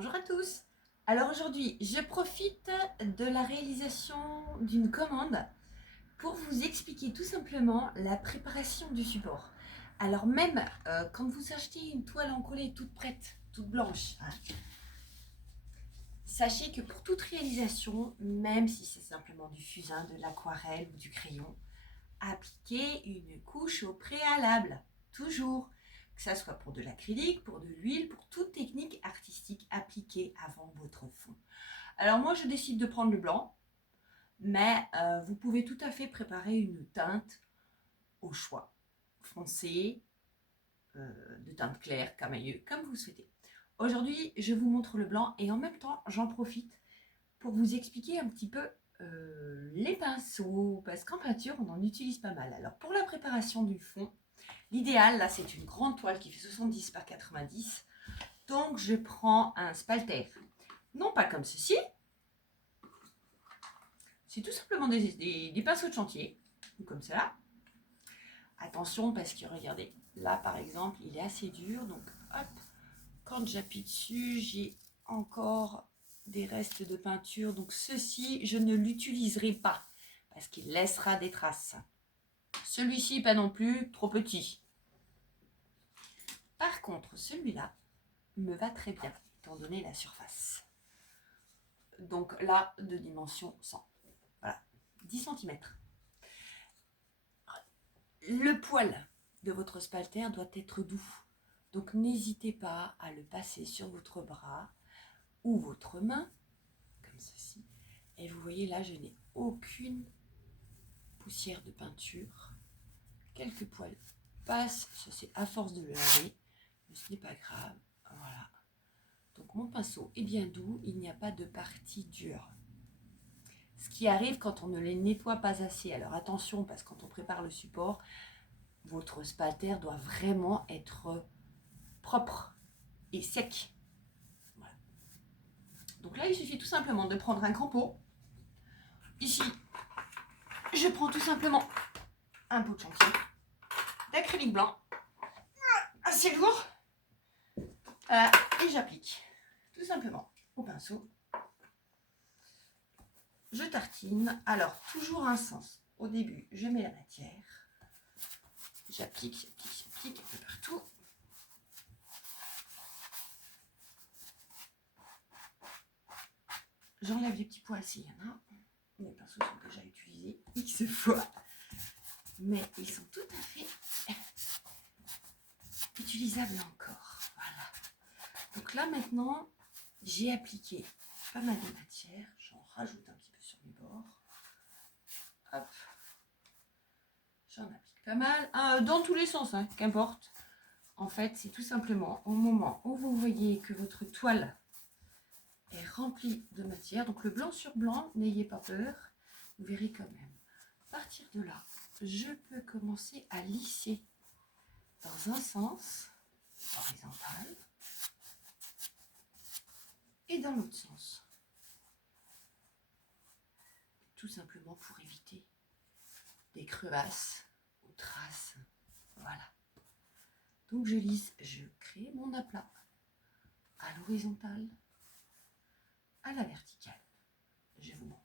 Bonjour à tous. Alors aujourd'hui, je profite de la réalisation d'une commande pour vous expliquer tout simplement la préparation du support. Alors même quand vous achetez une toile encollée toute prête, toute blanche, sachez que pour toute réalisation, même si c'est simplement du fusain, de l'aquarelle ou du crayon, appliquez une couche au préalable, toujours. Que ça soit pour de l'acrylique, pour de l'huile, pour toute technique artistique appliquée avant votre fond. Alors moi, je décide de prendre le blanc, mais vous pouvez tout à fait préparer une teinte au choix. Foncé, de teinte claire, camailleux, comme vous souhaitez. Aujourd'hui, je vous montre le blanc et en même temps, j'en profite pour vous expliquer un petit peu les pinceaux, parce qu'en peinture, on en utilise pas mal. Alors pour la préparation du fond, l'idéal, là, c'est une grande toile qui fait 70 par 90. Donc, je prends un spalter. Non pas comme ceci. C'est tout simplement des pinceaux de chantier, ou comme ça. Attention, parce que regardez, là, par exemple, il est assez dur. Donc, hop, quand j'appuie dessus, j'ai encore des restes de peinture. Donc, ceci, je ne l'utiliserai pas, parce qu'il laissera des traces. Celui-ci, pas non plus, trop petit. Par contre, celui-là me va très bien, étant donné la surface. Donc là, de dimension 100. Voilà, 10 cm. Le poil de votre spalter doit être doux. Donc n'hésitez pas à le passer sur votre bras ou votre main, comme ceci. Et vous voyez là, je n'ai aucune poussière de peinture. Quelques poils passent, ça c'est à force de le laver, mais ce n'est pas grave. Voilà. Donc mon pinceau est bien doux, il n'y a pas de partie dure. Ce qui arrive quand on ne les nettoie pas assez. Alors attention, parce que quand on prépare le support, votre spalter doit vraiment être propre et sec. Voilà. Donc là, il suffit tout simplement de prendre un grand pot. Ici, je prends tout simplement un pot de chantier d'acrylique blanc, assez lourd, et j'applique tout simplement au pinceau. Je tartine. Alors, toujours un sens. Au début, je mets la matière. J'applique un peu partout. J'enlève les petits poils s'il y en a. Les pinceaux sont déjà utilisés X fois. Mais ils sont tout à fait utilisables encore. Voilà. Donc là, maintenant, j'ai appliqué pas mal de matière. J'en rajoute un petit peu sur les bords. Hop. J'en applique pas mal. Dans tous les sens, hein, qu'importe. En fait, c'est tout simplement au moment où vous voyez que votre toile est remplie de matière. Donc le blanc sur blanc, n'ayez pas peur. Vous verrez quand même. À partir de là, je peux commencer à lisser dans un sens horizontal et dans l'autre sens. Tout simplement pour éviter des crevasses ou traces. Voilà. Donc je lisse, je crée mon aplat à l'horizontale, à la verticale. Je vous montre.